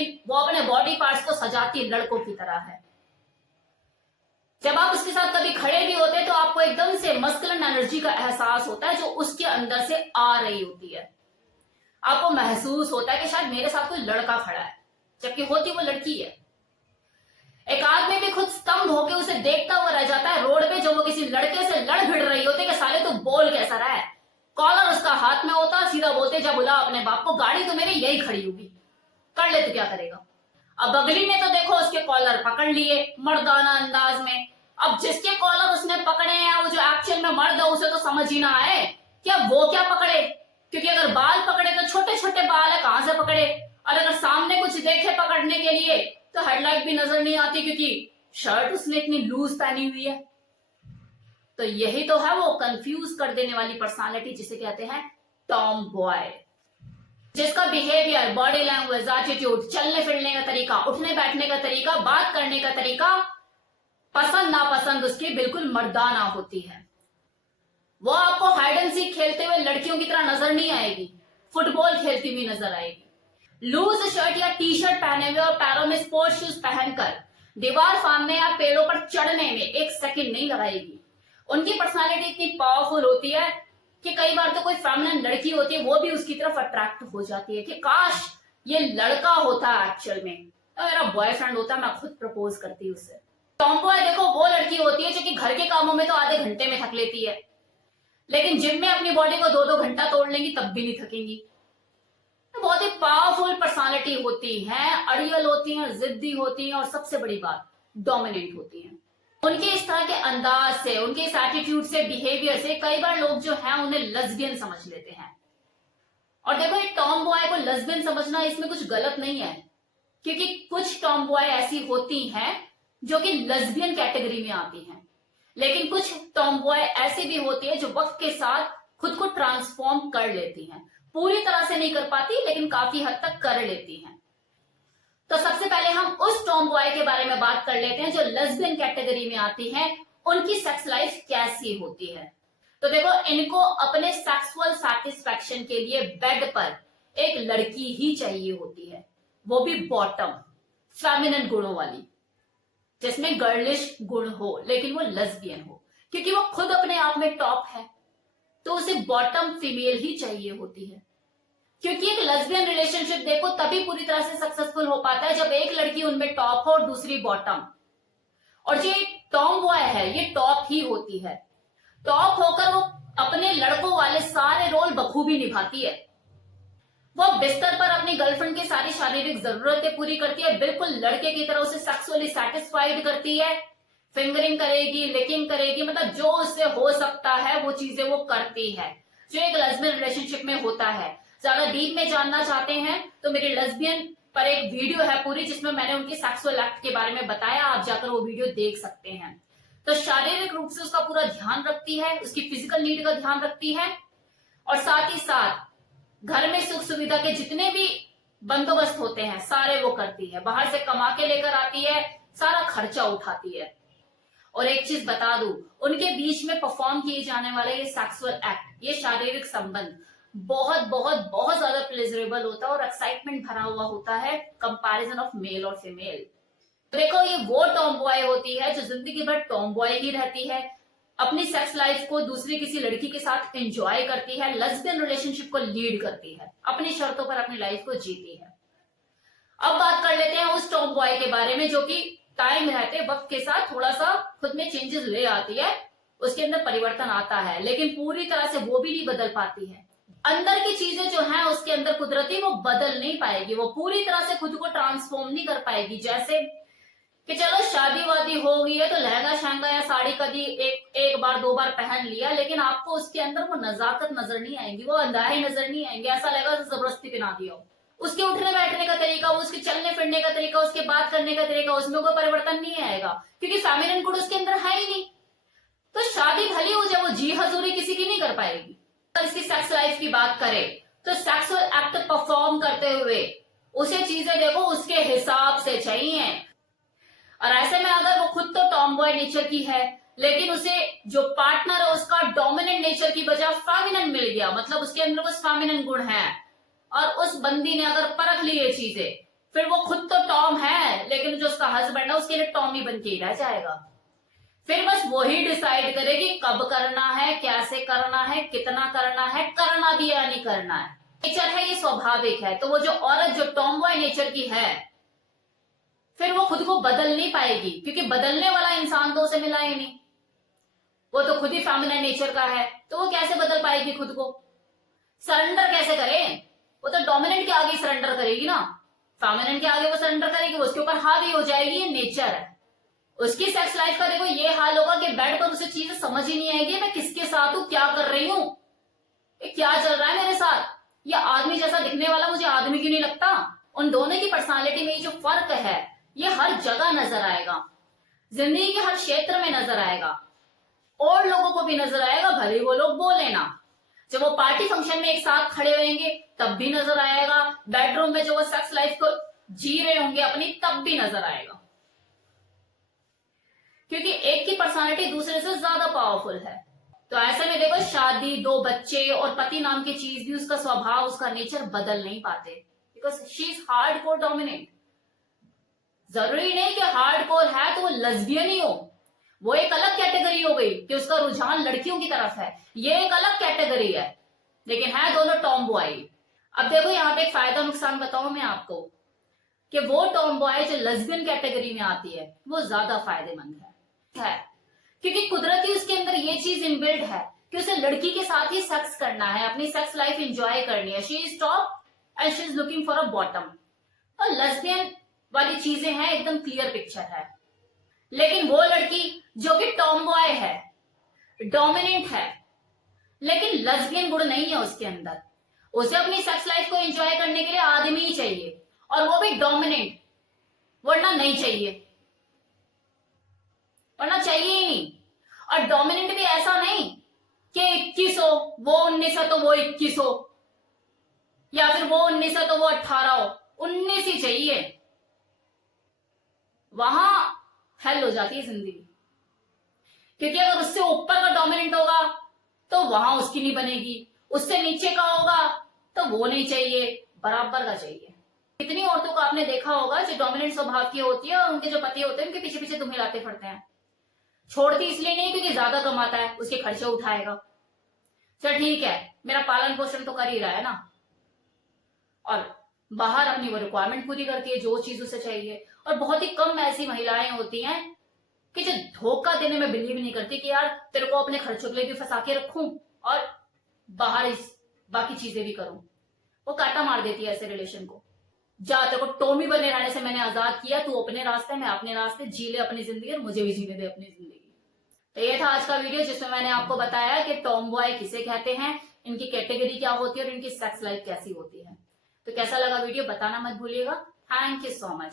लेकिन वो अपने बॉडी पार्ट्स को सजाती लड़कों की तरह है। जब आप उसके साथ कभी खड़े भी होते हैं तो आपको एकदम से मस्कुलिन एनर्जी का एहसास होता है जो उसके अंदर से आ रही होती है। आपको महसूस होता है कि शायद मेरे साथ कोई लड़का खड़ा है, जबकि होती वो लड़की है। एक आदमी भी खुद स्तंभ होकर उसे देखता हुआ रह जाता है रोड पे, जो वो किसी लड़के से लड़ भिड़ रही होती है कि साले तू बोल कैसा रहा है। कॉलर उसका हाथ में होता, सीधा बोलते जा बुला अपने बाप को, गाड़ी तो मेरी यही खड़ी होगी, कर ले तो क्या करेगा। अब अगली ने तो देखो उसके कॉलर पकड़ लिए मर्दाना अंदाज में। अब जिसके कॉलर उसने पकड़े हैं वो जो एक्चुअल में मर्द है उसे तो समझ ही ना आए क्या वो क्या पकड़े, क्योंकि अगर बाल पकड़े तो छोटे छोटे बाल है, कहां से पकड़े। और अगर सामने कुछ देखे पकड़ने के लिए तो हेडलाइट भी नजर नहीं आती, क्योंकि शर्ट उसने इतनी लूज पहनी हुई है। तो यही तो है वो कंफ्यूज कर देने वाली पर्सनालिटी जिसे कहते हैं टॉम बॉय, जिसका बिहेवियर, बॉडी लैंग्वेज, एटीट्यूड, चलने फिरने का तरीका, उठने बैठने का तरीका, बात करने का तरीका, पसंद नापसंद उसकी बिल्कुल मर्दाना होती है। वो आपको हाइड एंड सीक खेलते हुए लड़कियों की तरह नजर नहीं आएगी, फुटबॉल खेलती हुई नजर आएगी। लूज शर्ट या टी शर्ट पहने हुए और पैरों में स्पोर्ट्स शूज पहनकर दीवार फाड़ने या पेड़ों पर चढ़ने में एक सेकंड नहीं लगाएगी। उनकी पर्सनालिटी इतनी पावरफुल होती है कि कई बार तो कोई फेमिनिन लड़की होती है वो भी उसकी तरफ अट्रैक्ट हो जाती है कि काश ये लड़का होता एक्चुअल में, तो मेरा बॉयफ्रेंड होता, मैं खुद प्रपोज करती उससे। टॉम बॉय देखो वो लड़की होती है जो कि घर के कामों में तो आधे घंटे में थक लेती है, लेकिन जिम में अपनी बॉडी को 2-2 घंटा तोड़ लेंगी तब भी नहीं थकेंगी। तो बहुत ही पावरफुल पर्सनालिटी होती है, अड़ियल होती हैं, जिद्दी होती हैं और सबसे बड़ी बात डोमिनेंट होती हैं। उनके इस तरह के अंदाज से, उनके इस एटीट्यूड से, बिहेवियर से कई बार लोग जो है उन्हें लेस्बियन समझ लेते हैं। और देखो ये टॉम बॉय को लेस्बियन समझना इसमें कुछ गलत नहीं है, क्योंकि कुछ टॉम बॉय ऐसी होती हैं जो कि लेस्बियन कैटेगरी में आती हैं, लेकिन कुछ टॉम बॉय ऐसी भी होती है जो वक्त के साथ खुद को ट्रांसफॉर्म कर लेती हैं। पूरी तरह से नहीं कर पाती लेकिन काफी हद तक कर लेती हैं। तो सबसे पहले हम उस टॉम बॉय के बारे में बात कर लेते हैं जो लेस्बियन कैटेगरी में आती हैं, उनकी सेक्स लाइफ कैसी होती है। तो देखो इनको अपने सेक्सुअल सैटिस्फैक्शन के लिए बेड पर एक लड़की ही चाहिए होती है, वो भी बॉटम, फेमिनिन गुणों वाली, जिसमें गर्लिश गुण हो लेकिन वो लेस्बियन हो, क्योंकि वो खुद अपने आप में टॉप है तो उसे बॉटम फीमेल ही चाहिए होती है। क्योंकि एक लेस्बियन रिलेशनशिप देखो तभी पूरी तरह से सक्सेसफुल हो पाता है जब एक लड़की उनमें टॉप हो और दूसरी बॉटम। और जो टॉम बॉय है ये टॉप ही होती है। टॉप होकर वो अपने लड़कों वाले सारे रोल बखूबी निभाती है। वो बिस्तर पर अपनी गर्लफ्रेंड की सारी शारीरिक जरूरतें पूरी करती है, बिल्कुल लड़के की तरह उसे सेक्सुअली सेटिस्फाइड करती है, फिंगरिंग करेगी, लिकिंग करेगी, मतलब जो उससे हो सकता है वो चीजें वो करती है जो एक लेस्बियन रिलेशनशिप में होता है। ज्यादा डीप में जानना चाहते हैं तो मेरी लेस्बियन पर एक वीडियो है पूरी जिसमें मैंने उनकी सेक्सुअल एक्ट के बारे में बताया, आप जाकर वो वीडियो देख सकते हैं। तो शारीरिक रूप से उसका पूरा ध्यान रखती है, उसकी फिजिकल नीड का ध्यान रखती है और साथ ही साथ घर में सुख सुविधा के जितने भी बंदोबस्त होते हैं सारे वो करती है। बाहर से कमा के लेकर आती है, सारा खर्चा उठाती है। और एक चीज बता दूं, उनके बीच में परफॉर्म किए जाने वाला ये सेक्सुअल एक्ट, ये शारीरिक संबंध बहुत बहुत बहुत ज्यादा प्लेजरेबल होता है और एक्साइटमेंट भरा हुआ होता है कंपैरिजन ऑफ मेल और फीमेल। देखो ये वो टॉम बॉय होती है जो जिंदगी भर टॉम बॉय ही रहती है, अपनी सेक्स लाइफ को दूसरी किसी लड़की के साथ एंजॉय करती है, लेस्बियन रिलेशनशिप को लीड करती है, अपनी शर्तों पर अपनी लाइफ को जीती है। अब बात कर लेते हैं उस टॉम बॉय के बारे में जो कि टाइम रहते वक्त के साथ थोड़ा सा खुद में चेंजेस ले आती है, उसके अंदर परिवर्तन आता है, लेकिन पूरी तरह से वो भी नहीं बदल पाती है। अंदर की चीजें जो है उसके अंदर कुदरती वो बदल नहीं पाएगी, वो पूरी तरह से खुद को ट्रांसफॉर्म नहीं कर पाएगी। जैसे कि चलो शादी वादी हो गई है तो लहंगा शहंगा या साड़ी कभी एक बार 2 बार पहन लिया, लेकिन आपको उसके अंदर वो नजाकत नजर नहीं आएगी, वो अंदाहे नजर नहीं आएंगे, ऐसा लगेगा जबरदस्ती पहना दिया हो। उसके उठने बैठने का तरीका, उसके चलने फिरने का तरीका, उसके बात करने का तरीका, उसमें कोई परिवर्तन नहीं आएगा क्योंकि फेमिनिन गुण उसके अंदर है ही नहीं। तो शादी भली हो जाए वो जी हजूरी किसी की नहीं कर पाएगी। तो इसकी सेक्स लाइफ की बात करें तो सेक्सुअल एक्ट परफॉर्म करते हुए उसे चीजें देखो उसके हिसाब से चाहिए। और ऐसे में अगर वो खुद तो टॉम बॉय नेचर की है लेकिन उसे जो पार्टनर है उसका डोमिनेंट नेचर की बजाय फेमिनिन मिल गया, मतलब उसके अंदर कुछ फेमिनिन गुण है, और उस बंदी ने अगर परख ली ये चीजें फिर वो खुद तो टॉम है, लेकिन जो उसका हस्बैंड है उसके लिए टॉमी बन के ही रह जाएगा। फिर बस वही डिसाइड करे कि कब करना है, कैसे करना है, कितना करना है, करना भी या नहीं करना है। नेचर है, ये स्वाभाविक है। तो वो जो औरत जो टॉम बॉय नेचर की है, फिर वो खुद को बदल नहीं पाएगी, क्योंकि बदलने वाला इंसान तो उसे मिला ही नहीं। वो तो खुद ही फेमिनिन नेचर का है, तो वो कैसे बदल पाएगी खुद को? सरेंडर कैसे करे? वो तो डोमिनेंट के आगे सरेंडर करेगी ना, फेमिनिन के आगे वो सरेंडर करेगी, वो उसके ऊपर हावी हो जाएगी। ये नेचर है उसकी। सेक्स लाइफ का देखो ये हाल होगा कि बेड पर उसे चीजें समझ ही नहीं आएगी, मैं किसके साथ हूं, क्या कर रही हूं, क्या चल रहा है मेरे साथ, ये आदमी जैसा दिखने वाला मुझे आदमी क्यों नहीं लगता। उन दोनों की पर्सनालिटी में जो फर्क है ये हर जगह नजर आएगा, जिंदगी के हर क्षेत्र में नजर आएगा, और लोगों को भी नजर आएगा, भले वो लोग बोले ना। जब वो पार्टी फंक्शन में एक साथ खड़े होंगे तब भी नजर आएगा, बेडरूम में जो वो सेक्स लाइफ को जी रहे होंगे अपनी, तब भी नजर आएगा, क्योंकि एक की पर्सनालिटी दूसरे से ज्यादा पावरफुल है। तो ऐसे में देखो, शादी, 2 बच्चे और पति नाम की चीज भी उसका स्वभाव, उसका नेचर बदल नहीं पाते, because she is hardcore dominant. जरूरी नहीं कि हार्डकोर है तो वो लेस्बियन ही हो, वो एक अलग कैटेगरी हो गई कि उसका रुझान लड़कियों की तरफ है, ये एक अलग कैटेगरी है, लेकिन है दोनों टॉम बॉय। अब देखो यहाँ पे एक फायदा नुकसान बताऊं मैं आपको, कि वो टॉम बॉय जो लेस्बियन कैटेगरी में आती है वो ज्यादा फायदेमंद है, क्योंकि कुदरती उसके अंदर ये चीज इनबिल्ड है कि उसे लड़की के साथ ही सेक्स करना है, अपनी सेक्स लाइफ एंजॉय करनी है। She is top and she is looking for a bottom. और लेस्बियन वाली चीजें हैं, एकदम क्लियर पिक्चर है। लेकिन वो लड़की जो कि टॉम बॉय है, डोमिनेंट है, लेकिन लेस्बियन गुण नहीं है उसके अंदर, उसे अपनी सेक्स लाइफ को एंजॉय करने के लिए आदमी ही चाहिए, और वो भी डोमिनेंट, वरना नहीं चाहिए, वरना चाहिए ही नहीं। और डोमिनेंट भी ऐसा नहीं कि 21 हो वो 19 है तो वो 21 हो, या फिर वो 19 है तो वो 18 हो, 19 ही चाहिए। वहां हेल हो जाती है जिंदगी, क्योंकि अगर उससे ऊपर का डोमिनेंट होगा तो वहां उसकी नहीं बनेगी, उससे नीचे का होगा तो वो नहीं चाहिए, बराबर का चाहिए। कितनी औरतों को आपने देखा होगा जो डोमिनेंट स्वभाव की होती है और उनके जो पति होते हैं उनके पीछे पीछे तुम्हें लाते फिरते हैं। छोड़ती इसलिए नहीं क्योंकि ज्यादा कमाता है, उसके खर्चे उठाएगा, चल ठीक है मेरा पालन पोषण तो कर ही रहा है ना, और बाहर अपनी वो रिक्वायरमेंट पूरी करती है जो चीज उसे चाहिए। और बहुत ही कम ऐसी महिलाएं होती हैं कि जो धोखा देने में बिलीव नहीं करती कि यार तेरे को अपने खर्चों के लिए भी फंसा के रखूं और बाहर इस बाकी चीजें भी करूं। वो काटा मार देती है ऐसे रिलेशन को। जा, तेरे को टोमी बने रहने से मैंने आजाद किया, तू अपने रास्ते, मैं अपने रास्ते, जी ले अपनी जिंदगी और मुझे भी जीने दे अपनी जिंदगी। तो ये था आज का वीडियो जिसमें मैंने आपको बताया कि टॉम बॉय किसे कहते हैं, इनकी कैटेगरी क्या होती है और इनकी सेक्स लाइफ कैसी होती है। तो कैसा लगा वीडियो बताना मत भूलिएगा। Thank you so much.